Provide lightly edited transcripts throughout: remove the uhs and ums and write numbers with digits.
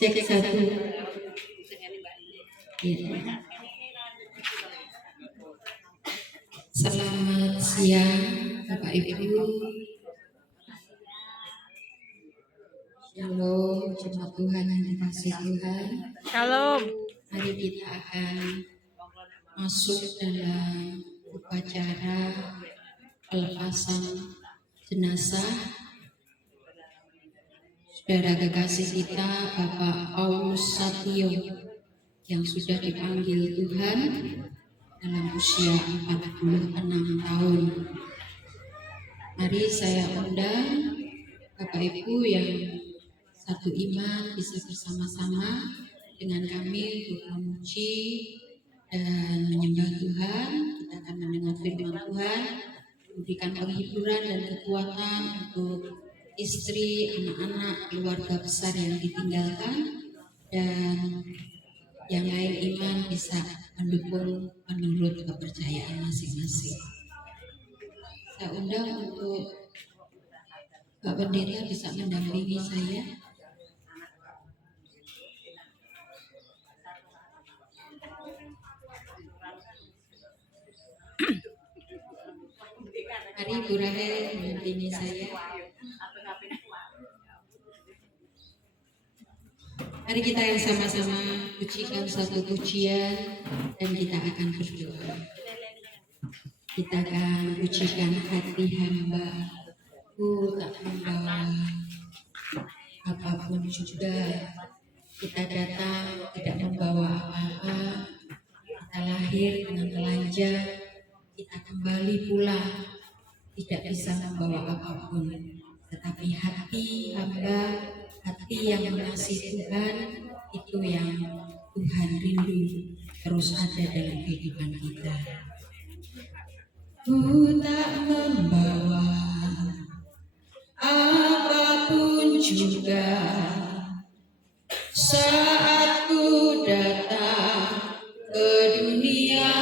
Cek satu. Iya. Selamat siang Bapak Ibu. Shalom, jemaat Tuhan yang dikasihi Tuhan. Shalom. Mari kita akan masuk dalam upacara pelepasan jenazah saudara kekasih kita Bapak Paulus Satio yang sudah dipanggil Tuhan dalam usia 46 tahun. Mari saya undang Bapak Ibu yang satu iman bisa bersama-sama dengan kami untuk memuji dan menyembah Tuhan. Kita akan mendengar firman Tuhan, memberikan penghiburan dan kekuatan untuk istri, anak-anak, keluarga besar yang ditinggalkan, dan yang lain iman bisa mendukung menurut kepercayaan masing-masing. Saya undang untuk Pak Pendeta bisa mendampingi saya. Mari Bu Rahel mendampingi saya. Mari kita yang sama-sama pujikan satu pujian dan kita akan berdoa. Kita akan pujikan hati hamba, ku tak membawa apapun juga. Kita datang tidak membawa apa-apa. Kita lahir dengan telanjang, kita kembali pulang tidak bisa membawa apapun. Tetapi hati hamba, hati yang mengasihi Tuhan, itu yang Tuhan rindu terus ada dalam kehidupan kita. Ku tak membawa apapun juga saat ku datang ke dunia.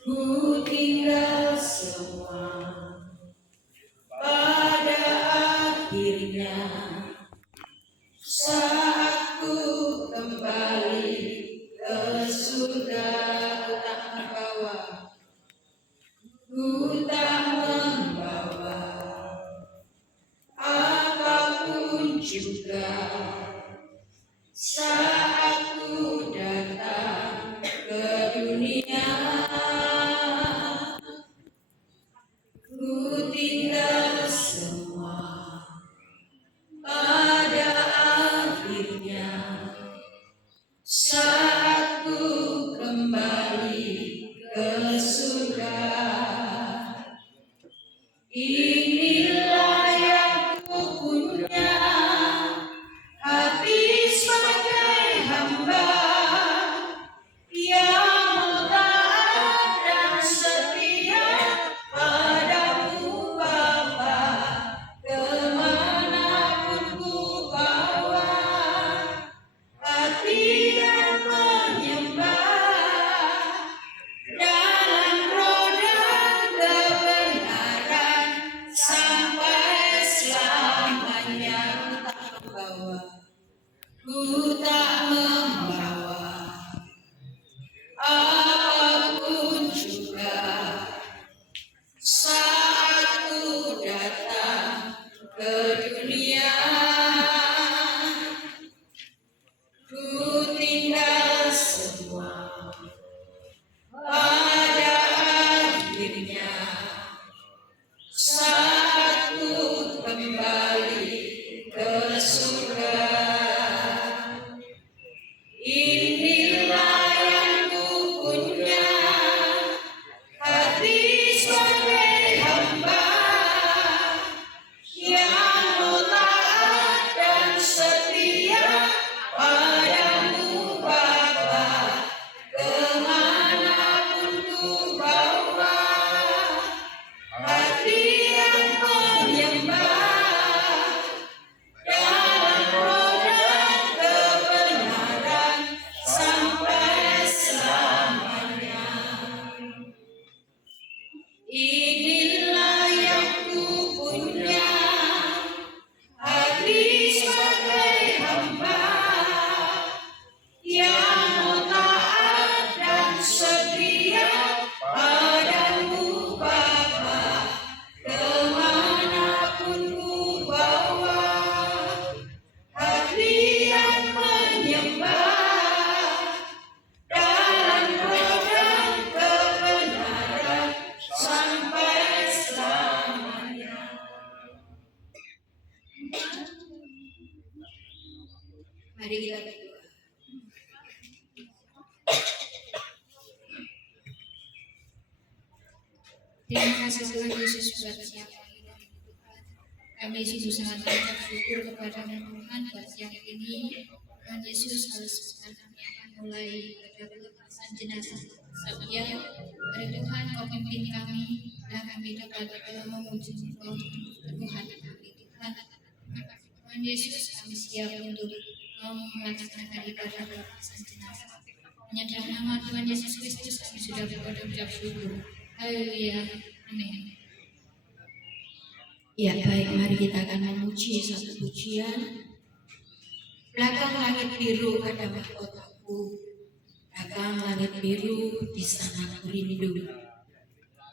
Ku tinggal semua pada akhirnya saat ku kembali ke surga. Ku tak membawa apapun juga saat ku datang ke dunia. Ku Terima kasih Tuhan Yesus buat siang ini. Kami sungguh sangat banyak syukur kepada Tuhan buat siang ini. Tuhan Yesus kalau sebentar kami akan mulai pada pelepasan jenazah Sabya. Dari Tuhan Kau pimpin kami dan kami dapat memuji Engkau Tuhan kami Tuhan. Tuhan Yesus kami siap untuk melaksanakan ibadah pelepasan jenazah. Hanya dalam nama Tuhan Yesus Kristus kami sudah berucap syukur. Haleluya. Amin. Ya baik, mari kita akan memuji satu pujian. Belakang langit biru ada mahkotaku, belakang langit biru di sana ku rindu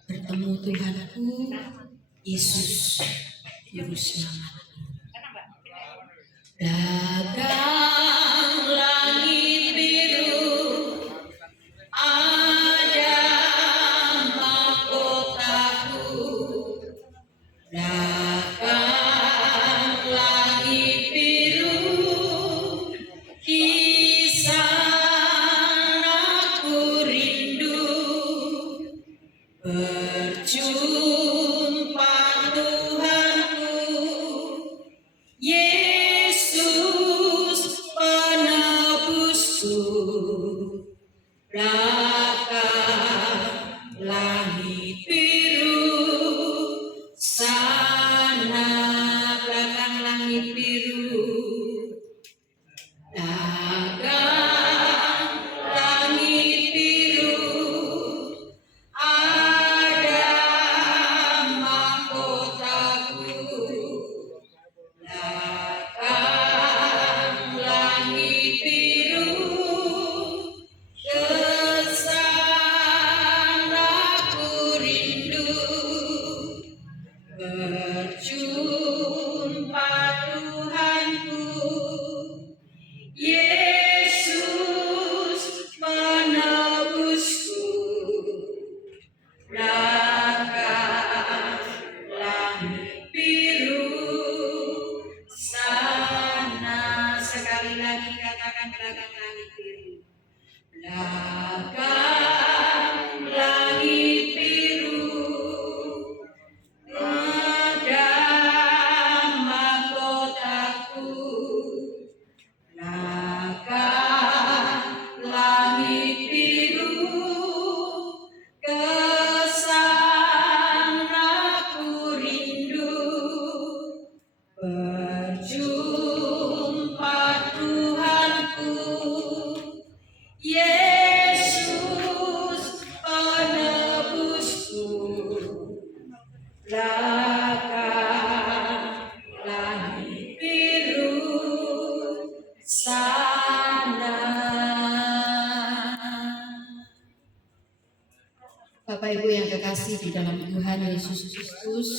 bertemu Tuhanku Yesus Juru Selamat. Belakang langit biru ada mahkotaku, belakang langit biru di sana ku rindu berjumpa Tuhanku Yesus penebusku. Belakang langit biru sana, belakang langit biru, belakang langit biru ada mahkotaku, belakang langit biru kesana ku rindu berjumpa Tuhanku Yesus penebusku. Belakang langit biru sana, sekali lagi katakan belakang langit biru. Belakang langit biru ada mahkotaku, belakang langit biru kesana ku rindu berjumpa Tuhanku Yesus penebusku. Belakang langit biru sana. Bapak Ibu yang kekasih di dalam Tuhan Yesus Kristus,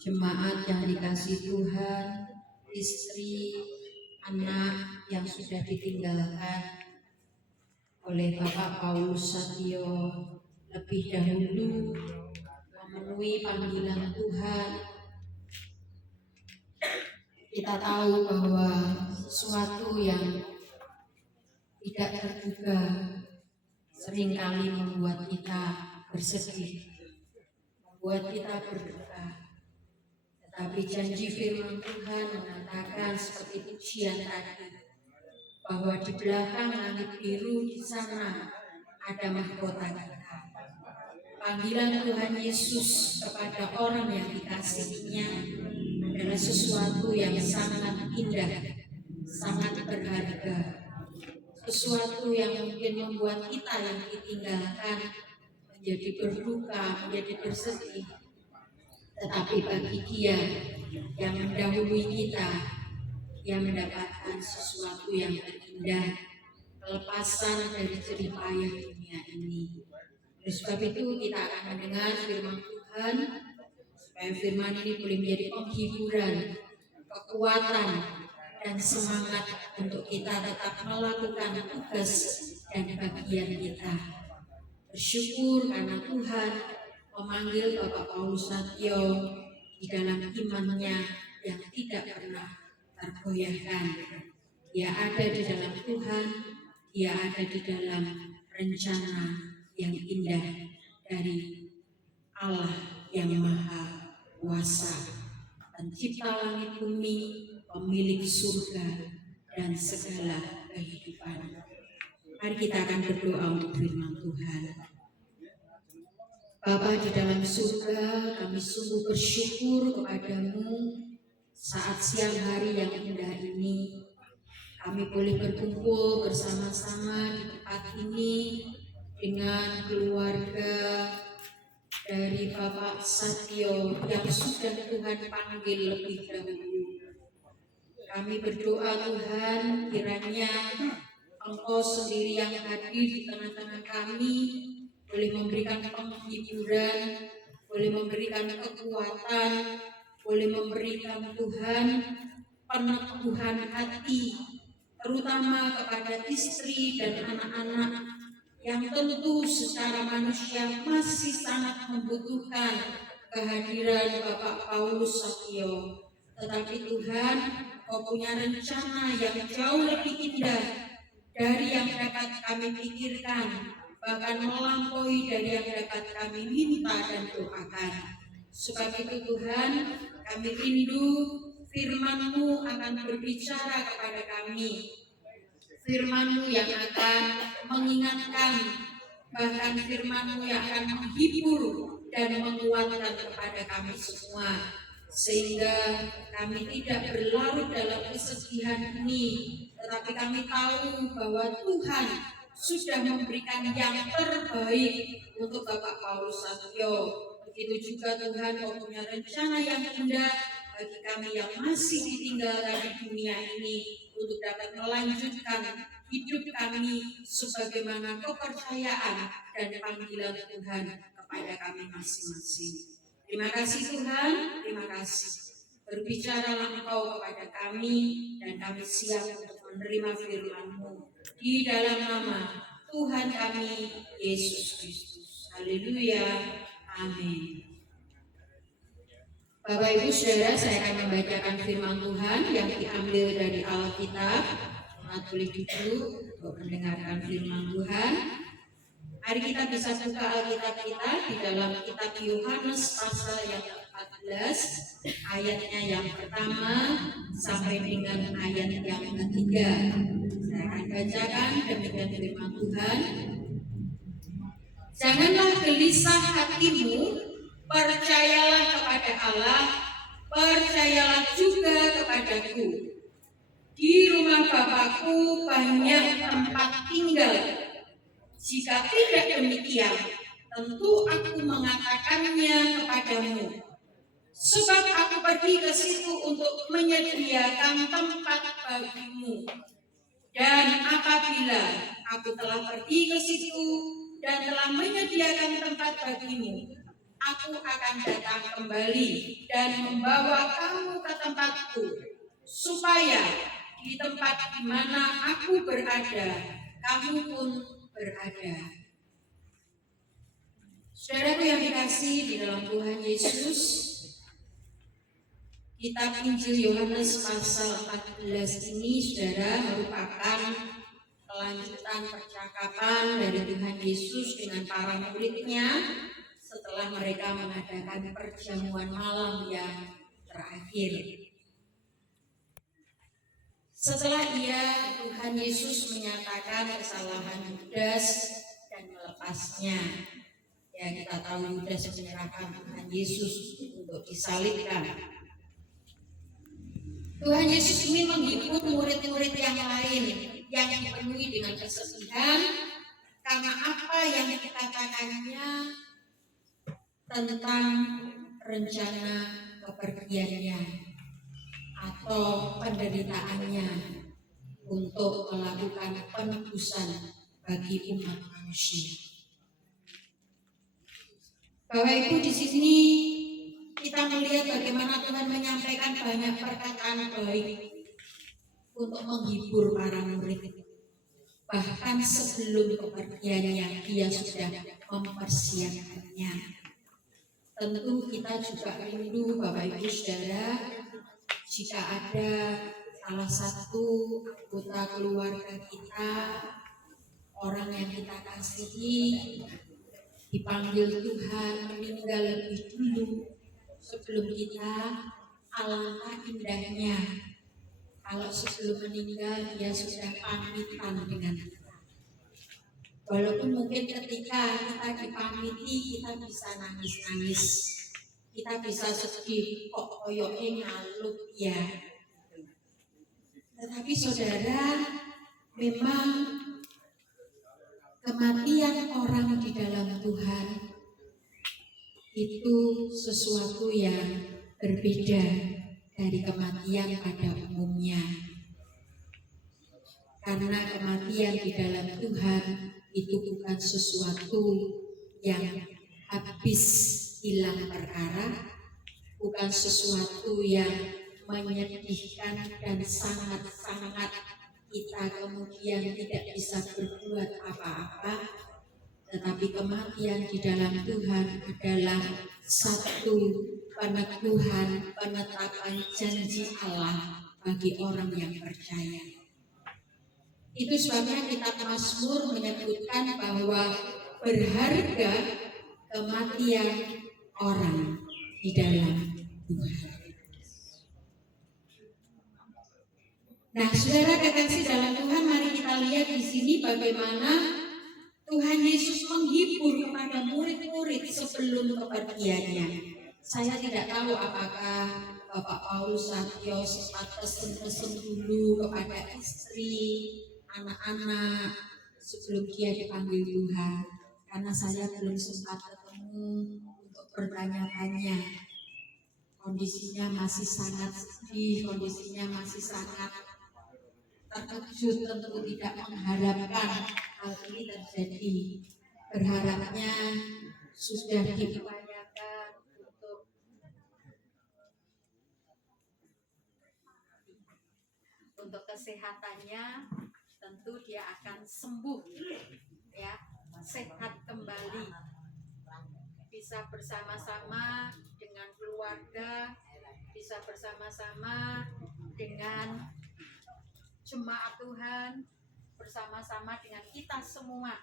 jemaat yang dikasih Tuhan, istri, anak yang sudah ditinggalkan oleh Bapak Paulus Satyo lebih dahulu memenuhi panggilan Tuhan. Kita tahu bahwa sesuatu yang tidak terduga seringkali membuat kita bersedih, membuat kita berduka. Tetapi janji firman Tuhan mengatakan seperti pujian tadi, bahwa di belakang langit biru di sana ada mahkota kita. Panggilan Tuhan Yesus kepada orang yang dikasihinya adalah sesuatu yang sangat indah, sangat berharga, sesuatu yang mungkin membuat kita yang ditinggalkan menjadi berduka, menjadi bersedih. Tetapi bagi Dia yang mendahului kita, yang mendapatkan sesuatu yang terindah, pelepasan dari jerih payah dunia ini. Oleh sebab itu kita akan mendengar firman Tuhan, supaya firman ini boleh menjadi penghiburan, kekuatan, dan semangat untuk kita tetap melakukan tugas dan bagian kita. Bersyukur karena Tuhan memanggil Bapak Paulus Satyo di dalam imannya yang tidak pernah tergoyahkan. Dia ada di dalam Tuhan, dia ada di dalam rencana yang indah, dari Allah yang Maha Kuasa, Pencipta langit bumi, Pemilik surga dan segala kehidupan. Mari kita akan berdoa untuk firman Tuhan. Bapa di dalam surga, kami sungguh bersyukur kepadamu saat siang hari yang indah ini. Kami boleh berkumpul bersama-sama di tempat ini dengan keluarga dari Bapak Satyo yang sudah Tuhan panggil lebih dahulu. Kami berdoa Tuhan, kiranya Engkau sendiri yang hadir di tengah-tengah kami boleh memberikan penghiburan, boleh memberikan kekuatan, boleh memberikan Tuhan peneguhan hati, terutama kepada istri dan anak-anak yang tentu secara manusia masih sangat membutuhkan kehadiran Bapak Paulus Satyo. Tetapi Tuhan, Kau punya rencana yang jauh lebih indah dari yang dapat kami pikirkan, bahkan melampaui dari yang dapat kami minta dan doakan. Sebab itu Tuhan, kami rindu firman-Mu akan berbicara kepada kami. Firman-Mu yang akan mengingatkan, bahkan firman-Mu yang akan menghibur dan menguatkan kepada kami semua. Sehingga kami tidak berlarut dalam kesedihan ini, tetapi kami tahu bahwa Tuhan sudah memberikan yang terbaik untuk Bapak Paulus Satyo. Begitu juga Tuhan, Kau punya rencana yang indah bagi kami yang masih ditinggalkan di dunia ini untuk dapat melanjutkan hidup kami sebagaimana kepercayaan dan panggilan Tuhan kepada kami masing-masing. Terima kasih Tuhan, terima kasih. Berbicaralah Engkau kepada kami dan kami siap untuk menerima firman-Mu di dalam nama Tuhan kami Yesus Kristus. Haleluya, amin. Bapak Ibu Saudara, saya akan membacakan firman Tuhan yang diambil dari Alkitab. Selamat boleh duduk untuk mendengarkan firman Tuhan. Mari kita bisa buka Alkitab kita di dalam kitab Yohanes pasal yang ke-14, ayatnya yang pertama sampai dengan ayat yang ketiga. Saya akan bacakan demikian firman Tuhan. Janganlah gelisah hatimu, percayalah kepada Allah, percayalah juga kepadaku. Di rumah Bapakku banyak tempat tinggal. Jika tidak demikian, tentu aku mengatakannya kepadamu. Sebab aku pergi ke situ untuk menyediakan tempat bagimu. Dan apabila aku telah pergi ke situ dan telah menyediakan tempat bagimu, aku akan datang kembali dan membawa kamu ke tempatku, supaya di tempat di mana aku berada, kamu pun berada. Saudaraku yang dikasihi di dalam Tuhan Yesus, kitab Injil Yohanes pasal 14 ini saudara merupakan kelanjutan percakapan dari Tuhan Yesus dengan para muridnya setelah mereka mengadakan perjamuan malam yang terakhir. Setelah Tuhan Yesus menyatakan kesalahan Yudas dan melepasnya. Ya, kita tahu Yudas menyerahkan Tuhan Yesus untuk disalibkan. Tuhan Yesus ingin menghibur murid-murid yang lain yang dipenuhi dengan kesedihan karena apa yang dikatakannya tentang rencana kepergiannya atau penderitaannya untuk melakukan penebusan bagi umat manusia. Bapak Ibu, di sini kita melihat bagaimana Tuhan menyampaikan banyak perkataan baik untuk menghibur para murid. Bahkan sebelum kepergiannya, Dia sudah mempersiapkannya. Tentu kita juga rindu Bapak Ibu Saudara, jika ada salah satu anggota keluarga kita, orang yang kita kasihi, dipanggil Tuhan meninggal lebih dulu sebelum kita. Alangkah indahnya kalau sebelum meninggal dia sudah pamitan dengan kita. Walaupun mungkin ketika kita dipamiti kita bisa nangis-nangis, kita bisa sedih, kok koyoke ngaluk ya. Tetapi saudara, memang kematian orang di dalam Tuhan itu sesuatu yang berbeda dari kematian pada umumnya. Karena kematian di dalam Tuhan itu bukan sesuatu yang habis hilang perkara, bukan sesuatu yang menyedihkan dan sangat-sangat kita kemudian tidak bisa berbuat apa-apa. Tetapi kematian di dalam Tuhan adalah satu peneguhan, penetapan janji Allah bagi orang yang percaya. Itu sebabnya kitab Mazmur menyebutkan bahwa berharga kematian orang di dalam Tuhan. Nah, saudara kekasih dalam Tuhan, mari kita lihat di sini bagaimana Tuhan Yesus menghibur kepada murid-murid sebelum kepergiannya. Saya tidak tahu apakah Bapak Paulus Satyo sempat pesen-pesen dulu kepada istri, anak-anak sebelum dia dipanggil Tuhan. Karena saya belum sempat ketemu untuk bertanya-tanya. Kondisinya masih sangat sedih, kondisinya masih sangat terkejut, tentu tidak mengharapkan hal ini terjadi. Berharapnya sudah diupayakan untuk kesehatannya, tentu dia akan sembuh, ya, sehat kembali, bisa bersama-sama dengan keluarga, bisa bersama-sama dengan jemaat Tuhan, bersama-sama dengan kita semua.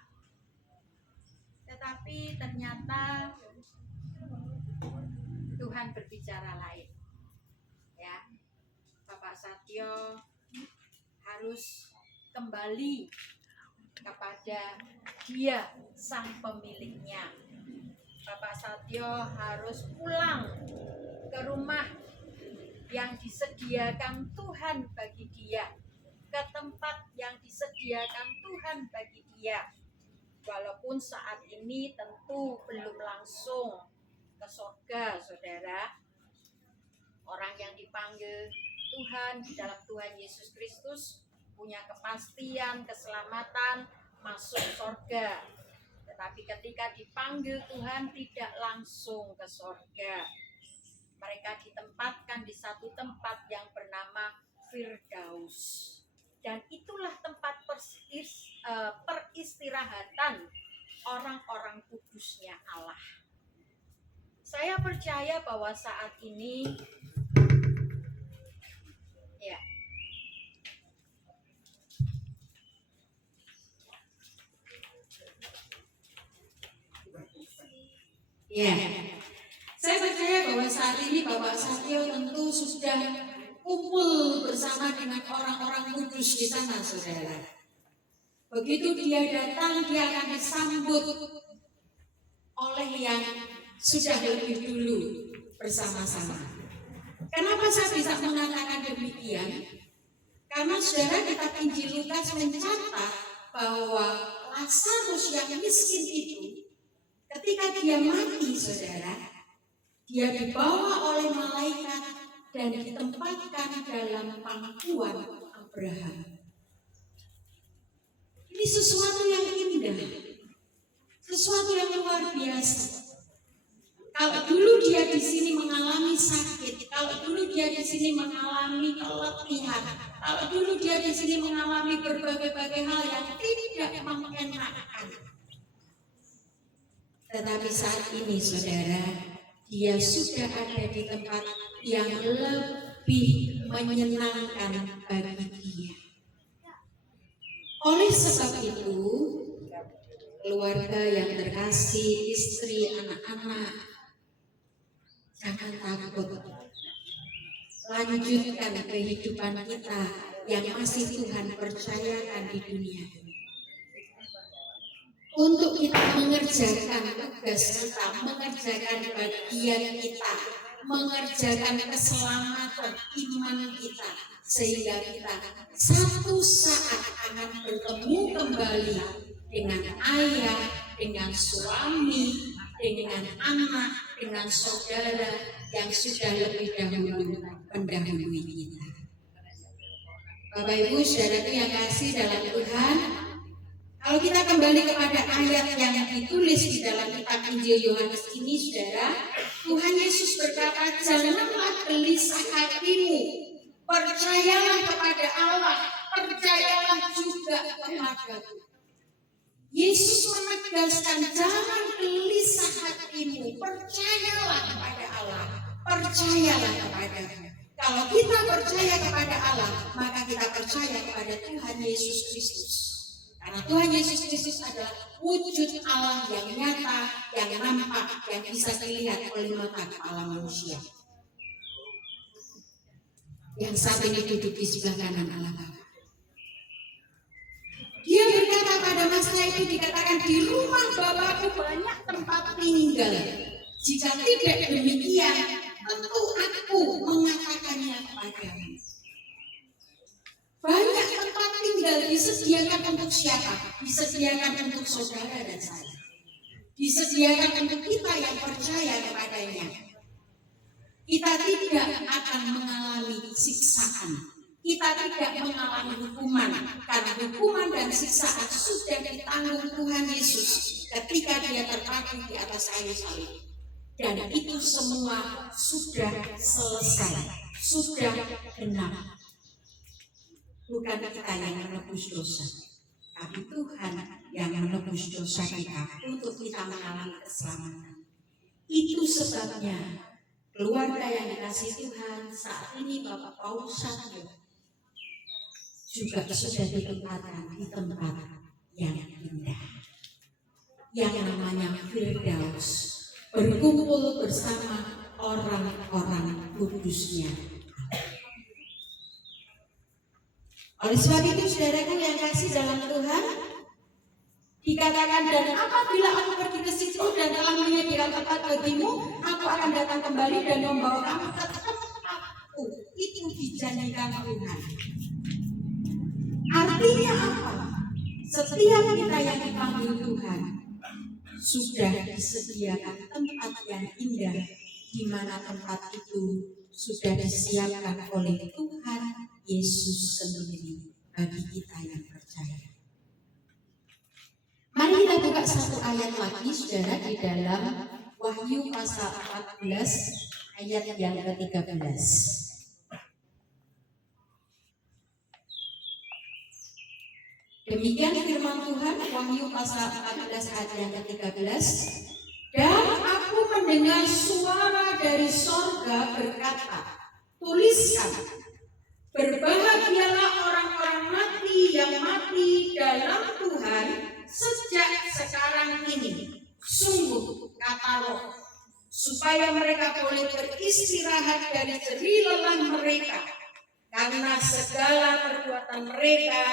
Tetapi ternyata Tuhan berbicara lain, ya. Bapak Satyo harus kembali kepada Dia sang pemiliknya. Bapak Satyo harus pulang ke rumah yang disediakan Tuhan bagi dia, ke tempat yang disediakan Tuhan bagi dia. Walaupun saat ini tentu belum langsung ke surga, saudara. Orang yang dipanggil Tuhan di dalam Tuhan Yesus Kristus punya kepastian keselamatan masuk surga. Tetapi ketika dipanggil Tuhan tidak langsung ke surga. Mereka ditempatkan di satu tempat yang bernama Firdaus. Dan itulah tempat peristirahatan orang-orang kudusnya Allah. Saya percaya bahwa saat ini, saya percaya bahwa saat ini Bapak Satyo tentu sudah kumpul bersama dengan orang-orang kudus di sana, saudara. Begitu dia datang, dia akan disambut oleh yang sudah lebih dulu bersama-sama. Kenapa saya bisa mengatakan demikian? Karena saudara, kitab Injil Lukas mencatat bahwa Lazarus yang miskin itu, ketika dia mati, saudara, dia dibawa oleh malaikat dan ditempatkan dalam pangkuan Abraham. Ini sesuatu yang indah, sesuatu yang luar biasa. Kalau dulu dia di sini mengalami sakit, kalau dulu dia di sini mengalami keletihan, kalau dulu dia di sini mengalami berbagai-bagai hal yang tidak mengenakan. Tetapi saat ini, saudara, dia sudah ada di tempat yang lebih menyenangkan bagi dia. Oleh sebab itu, keluarga yang terkasih, istri, anak-anak, jangan takut. Lanjutkan kehidupan kita yang masih Tuhan percayakan di dunia ini. Untuk kita mengerjakan tugas kita, mengerjakan bagian kita, mengerjakan keselamatan iman kita, sehingga kita satu saat akan bertemu kembali dengan ayah, dengan suami, dengan anak, dengan saudara yang sudah lebih dahulu mendahului kita. Bapak Ibu saudaraku yang kasih dalam Tuhan, kalau kita kembali kepada ayat yang ditulis di dalam kitab Injil Yohanes ini, saudara, Tuhan Yesus berkata, janganlah gelisah hatimu, percayalah kepada Allah, percayalah juga kepadaku. Yesus menegaskan, jangan gelisah hatimu, percayalah kepada Allah, percayalah kepadaku. Kalau kita percaya kepada Allah, maka kita percaya kepada Tuhan Yesus Kristus. Karena Tuhan Yesus Kristus adalah wujud Allah yang nyata, yang nampak, yang bisa dilihat oleh mata kepala manusia. Yang saat ini duduk di sebelah kanan Allah Bapa. Dia berkata pada masa itu, dikatakan di rumah Bapakku banyak tempat tinggal. Jika tidak demikian, tentu aku mengatakannya kepadamu. Banyak tempat tinggal disediakan untuk siapa? Disediakan untuk saudara dan saya. Disediakan untuk kita yang percaya kepadanya. Kita tidak akan mengalami siksaan. Kita tidak mengalami hukuman. Karena hukuman dan siksaan sudah ditanggung Tuhan Yesus ketika dia terpaku di atas kayu salib. Dan itu semua sudah selesai. Sudah genap. Bukan kita yang menebus dosa, tapi Tuhan yang menebus dosa kita untuk kita mengalami keselamatan. Itu sebabnya keluarga yang dikasihi Tuhan saat ini Bapak Paulus Satrio juga sudah ditempatkan di tempat yang indah, yang namanya Firdaus, berkumpul bersama orang-orang kudusnya. Oleh sebab itu saudaraku yang kasih dalam Tuhan, dikatakan, dan apabila aku pergi ke situ dan telah menyediakan tempat bagimu, aku akan datang kembali dan membawa kamu ke tempatku. Itu dijanjikan Tuhan. Artinya apa? Setiap kita yang dipanggil Tuhan sudah disediakan tempat yang indah, di mana tempat itu sudah disiapkan oleh Tuhan Yesus sendiri bagi kita yang percaya. Mari kita buka satu ayat lagi saudara di dalam Wahyu pasal 14 ayat yang ke-13. Demikian firman Tuhan, Wahyu pasal 14 ayat yang ke-13. Dan aku mendengar suara dari sorga berkata, tuliskan, berbahagialah orang-orang mati yang mati dalam Tuhan sejak sekarang ini. Sungguh, kata Roh, supaya mereka boleh beristirahat dari jerih lelah mereka, karena segala perbuatan mereka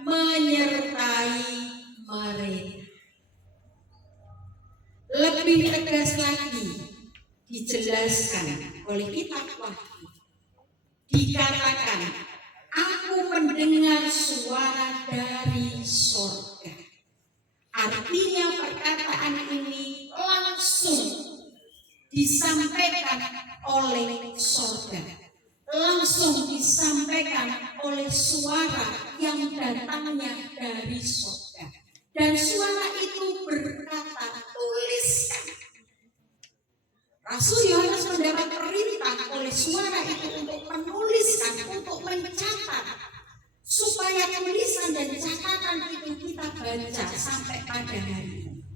menyertai mereka. Lebih tegas lagi dijelaskan oleh kitab Wahyu. Dikatakan, aku mendengar suara dari sorga. Artinya perkataan ini langsung disampaikan oleh sorga. Langsung disampaikan oleh suara yang datangnya dari sorga. Dan suara itu berkata, tuliskan. Rasul Yohanes mendapat perintah oleh suara itu untuk menuliskan, untuk mencatat, supaya tulisan dan catatan itu kita baca sampai pada hari ini.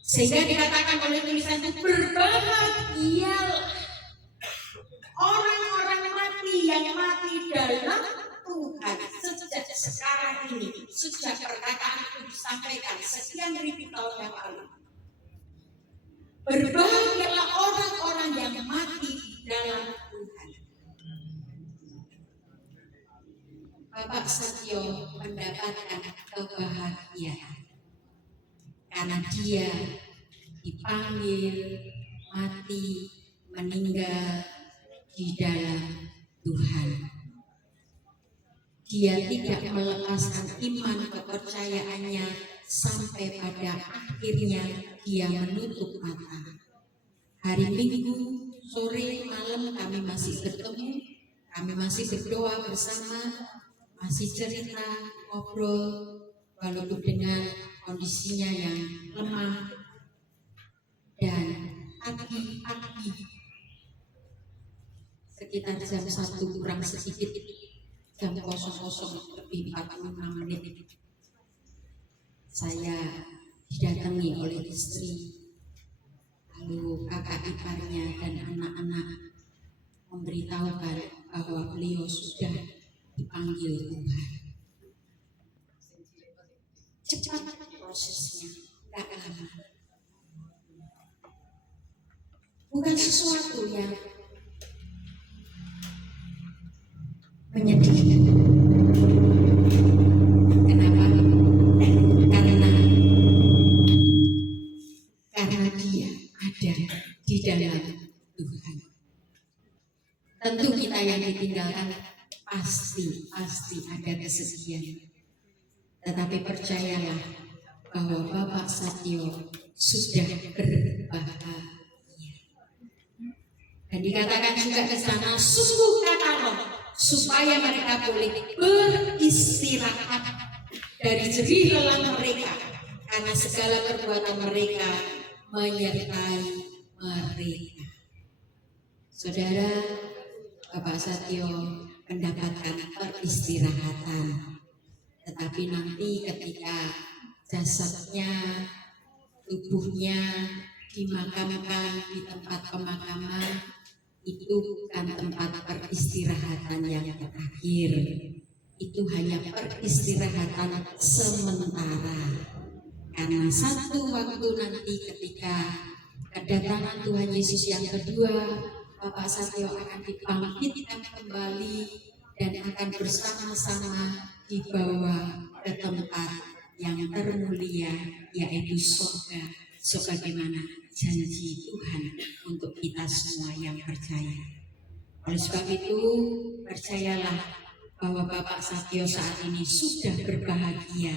Sehingga dikatakan oleh tulisan itu, berbahagialah orang-orang mati yang mati dalam Tuhan sejak sekarang ini, sejak perkataan itu disampaikan sekian ribu tahun yang lalu. Berbahagialah orang-orang yang mati dalam Tuhan. Bapak Satyo mendapatkan kebahagiaan karena dia dipanggil mati, meninggal di dalam Tuhan. Dia tidak melepaskan iman kepercayaannya sampai pada akhirnya dia menutup mata. Hari Minggu, sore, malam kami masih bertemu, kami masih berdoa bersama, masih cerita, ngobrol, walaupun dengan kondisinya yang lemah. Dan pagi-pagi sekitar jam 1 kurang sedikit, jam 00 lebih 45 menit, saya didatangi oleh istri, lalu kakak iparnya dan anak-anak memberitahukan bahwa beliau sudah dipanggil Tuhan. Cepat prosesnya, gak lama. Bukan sesuatu yang menyedihkan. Kenapa? Karena dia ada di dalam Tuhan. Tentu kita yang ditinggalkan pasti ada kesedihan. Tetapi percayalah bahwa Bapak Satyo sudah berbahagia. Dan dikatakan juga ke sana, sungguh kata Roh, supaya mereka boleh beristirahat dari jerih lelah mereka, karena segala perbuatan mereka menyertai mereka. Saudara, Bapak Satyo mendapatkan peristirahatan, tetapi nanti ketika jasadnya, tubuhnya dimakamkan di tempat pemakaman, itu bukan tempat peristirahatan yang terakhir. Itu hanya peristirahatan sementara. Karena satu waktu nanti ketika kedatangan Tuhan Yesus yang kedua, Bapak Satyo akan dibangkitkan kembali dan akan bersama-sama dibawa ke tempat yang termulia, yaitu surga, sebagaimana janji Tuhan untuk kita semua yang percaya. Oleh sebab itu, percayalah bahwa Bapak Satyo saat ini sudah berbahagia.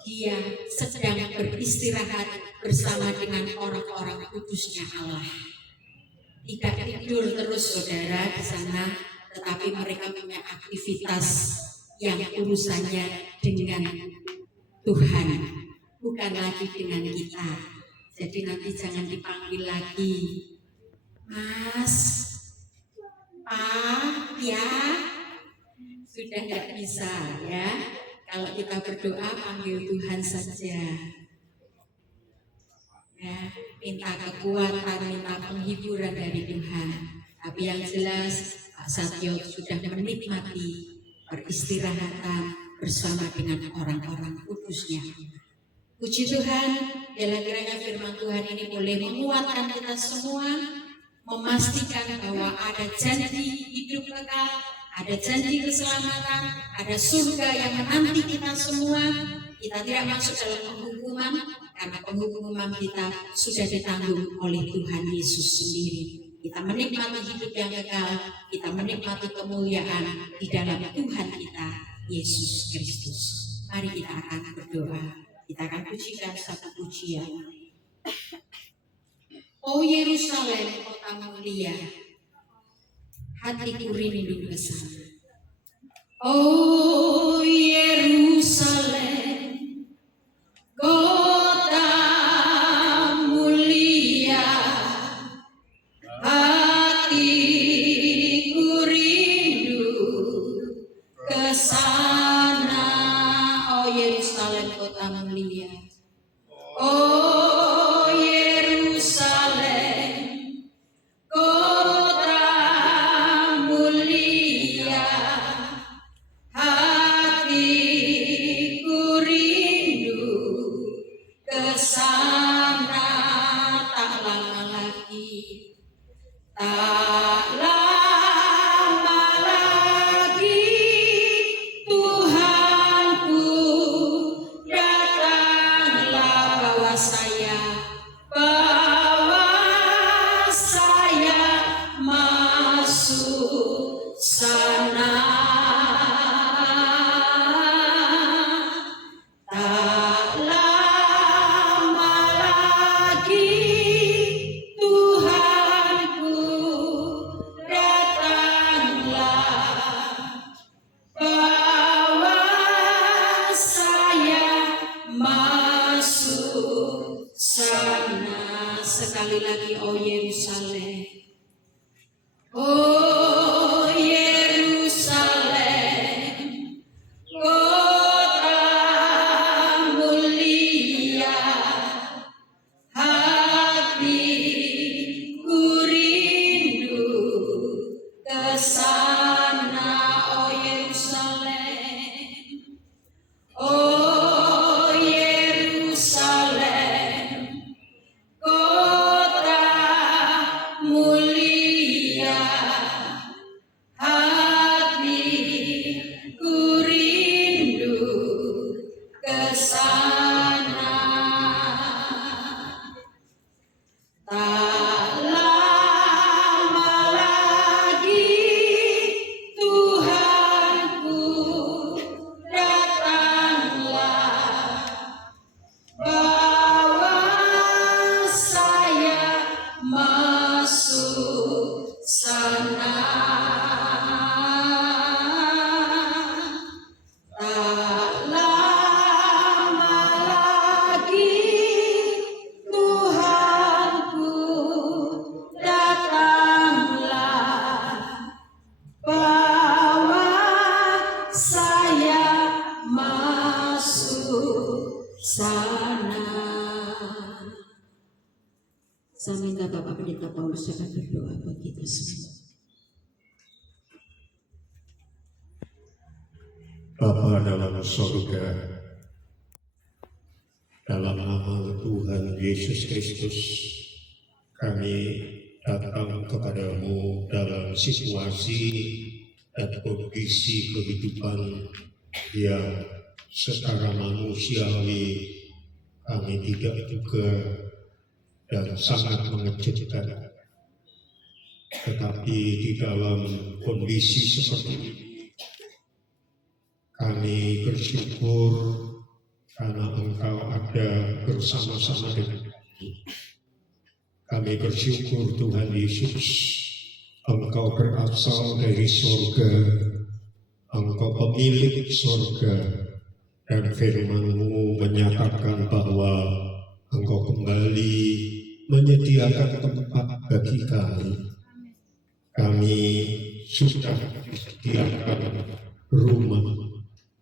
Dia sedang beristirahat bersama dengan orang-orang kudusnya Allah. Tidak tidur terus saudara di sana, tetapi mereka punya aktivitas yang urusannya dengan Tuhan, bukan lagi dengan kita. Jadi nanti jangan dipanggil lagi, Mas, Pak, ya, sudah nggak bisa ya. Kalau kita berdoa panggil Tuhan saja, ya, minta kekuatan, minta penghiburan dari Tuhan. Tapi yang jelas Pak Satyo sudah menikmati peristirahatan bersama dengan orang-orang kudusnya. Puji Tuhan, biarlah kiranya firman Tuhan ini boleh menguatkan kita semua, memastikan bahwa ada janji hidup kekal, ada janji keselamatan, ada surga yang menanti kita semua. Kita tidak masuk dalam penghukuman, karena penghukuman kita sudah ditanggung oleh Tuhan Yesus sendiri. Kita menikmati hidup yang kekal, kita menikmati kemuliaan di dalam Tuhan kita, Yesus Kristus. Mari kita akan berdoa. Kita akan pujikan satu pujian. Oh Yerusalem, kota mulia, hatiku rindu ke sana. Oh Yerusalem, kota mulia, hatiku rindu ke sana. Oh Yerusalem, kota mulia. Oh Yerusalem, kota mulia, hati sana, tak lama lagi, tak lama lagi Tuhanku datanglah, bawa saya masuk sana. Tak lama lagi Tuhanku datanglah, bawa saya masuk sana. Sekali lagi, oh Yerusalem, oh Yerusalem, kota mulia, hatiku rindu ke sana. Oh Yerusalem, oh Yerusalem, kota mulia, hatiku rindu ke sana. Tak lama lagi Tuhanku datanglah, bawa saya masuk sana. Tak lama lagi Tuhanku datanglah, bawa saya masuk sana. Saya minta Bapak Pendeta Paulus akan berdoa bagi kita semua. Bapa dalam surga, dalam nama Tuhan Yesus Kristus, kami datang kepadamu dalam situasi dan kondisi kehidupan yang secara manusiawi kami tidak duga dan sangat mengejutkan. Tetapi di dalam kondisi seperti ini, kami bersyukur karena Engkau ada bersama-sama dengan kami. Kami bersyukur Tuhan Yesus, Engkau berasal dari surga, Engkau pemilik surga, dan firman-Mu menyatakan bahwa Engkau kembali menyediakan tempat bagi kami. Kami sudah disediakan rumah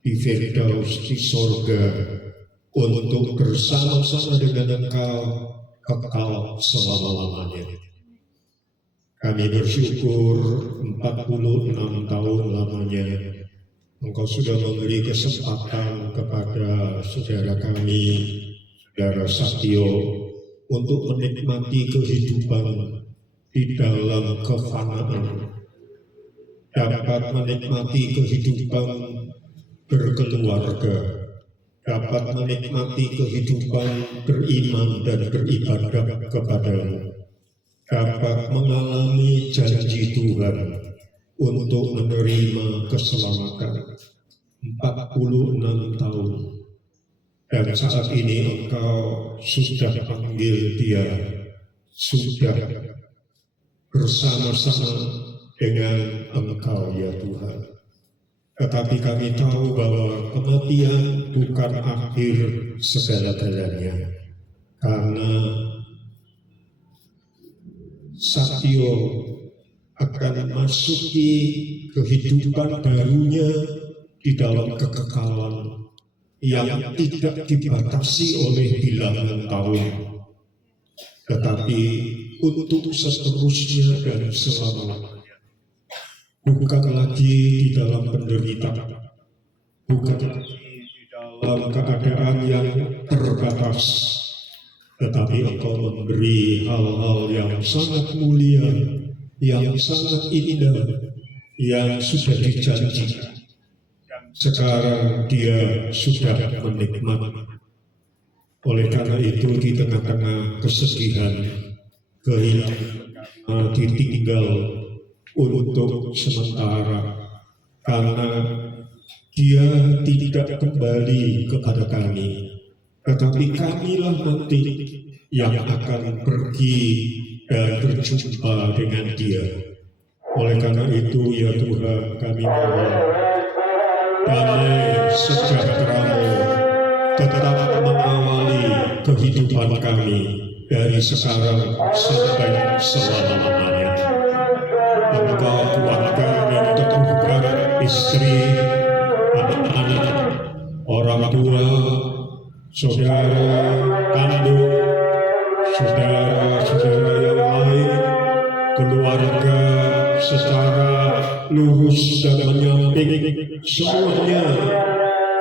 di Firdaus di surga untuk bersama-sama dengan Engkau kekal selama-lamanya. Kami bersyukur 46 tahun lamanya Engkau sudah memberi kesempatan kepada saudara kami, saudara Satyo, untuk menikmati kehidupan di dalam kefanaan, dapat menikmati kehidupan berkeluarga, dapat menikmati kehidupan beriman dan beribadah kepadamu, dapat mengalami janji Tuhan untuk menerima keselamatan 46 tahun. Dan saat ini Engkau sudah panggil dia, sudah bersama-sama dengan Engkau ya Tuhan. Tetapi kami tahu bahwa kematian bukan akhir segala-galanya, karena Satyo akan masuki kehidupan barunya di dalam kekekalan yang tidak dibatasi oleh bilangan tahun, tetapi untuk seterusnya dan selama-lamanya. Bukan lagi di dalam penderitaan, bukan lagi di dalam keadaan yang terbatas, tetapi Engkau memberi hal-hal yang sangat mulia, yang sangat indah, yang sudah dijanjikan. Sekarang dia sudah menikmati. Oleh karena itu di tengah-tengah kesedihan, kehilangan ditinggal untuk sementara, karena dia tidak kembali kepada kami, tetapi kamilah nanti yang akan pergi dan berjumpa dengan dia. Oleh karena itu ya Tuhan, kami mohon damai sejahtera-Mu tetap mengawali kehidupan kami dari sekarang sampai selama-lamanya. Engkau kuatkan dan teguhkan istri, anak-anak, orang tua, saudara kandung, saudara-saudara yang lain, keluarga secara lurus dan menyamping, semuanya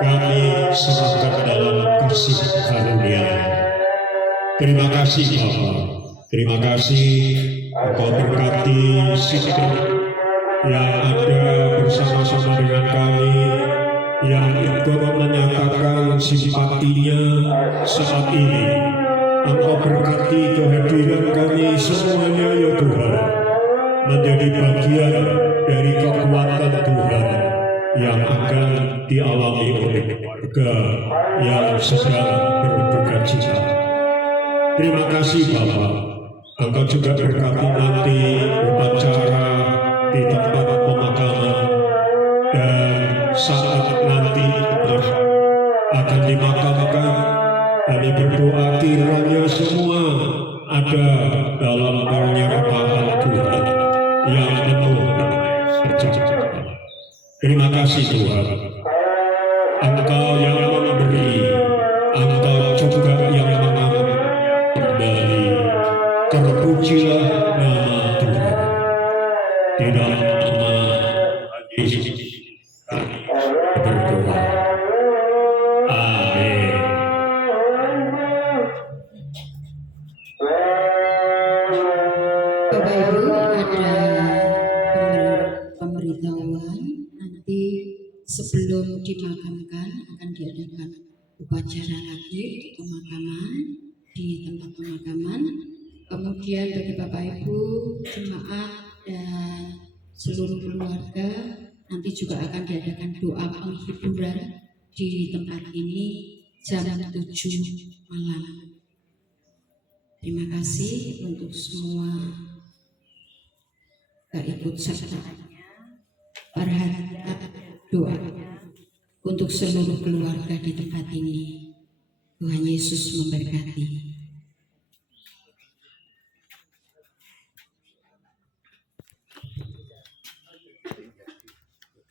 kami serahkan dalam kasih karunia. Terima kasih Bapa, terima kasih Engkau berkati sikap yang ada bersama-sama dengan kami, yang ikut menyatakan simpatinya saat ini. Engkau berkati kehadiran kami semuanya ya Tuhan, menjadi bagian dari kekuatan Tuhan yang akan dialami oleh warga yang sedang berduka cita. Terima kasih Bapa. Engkau juga berkati nanti upacara di tempat pemakaman, dan saat nanti akan dimakamkan, kami berdoa kiranya semua ada dalam penyerahan Tuhan yang penuh sukacita. Terima kasih Tuhan. Engkau yang memberi, Engkau juga yang mengambil kembali. Terpujilah nama Tuhan. Di dalam nama Yesus kami berdoa. Amin. Bapak Ibu, ada pemberitahuan nanti sebelum dimakamkan akan diadakan upacara lagi untuk pemakaman di tempat pemakaman. Kemudian bagi Bapak Ibu, jemaat dan seluruh keluarga nanti juga akan diadakan doa penghiburan di tempat ini jam 7 malam. Terima kasih untuk semua keikut sertaannya, perhatian doa untuk seluruh keluarga di tempat ini. Tuhan Yesus memberkati.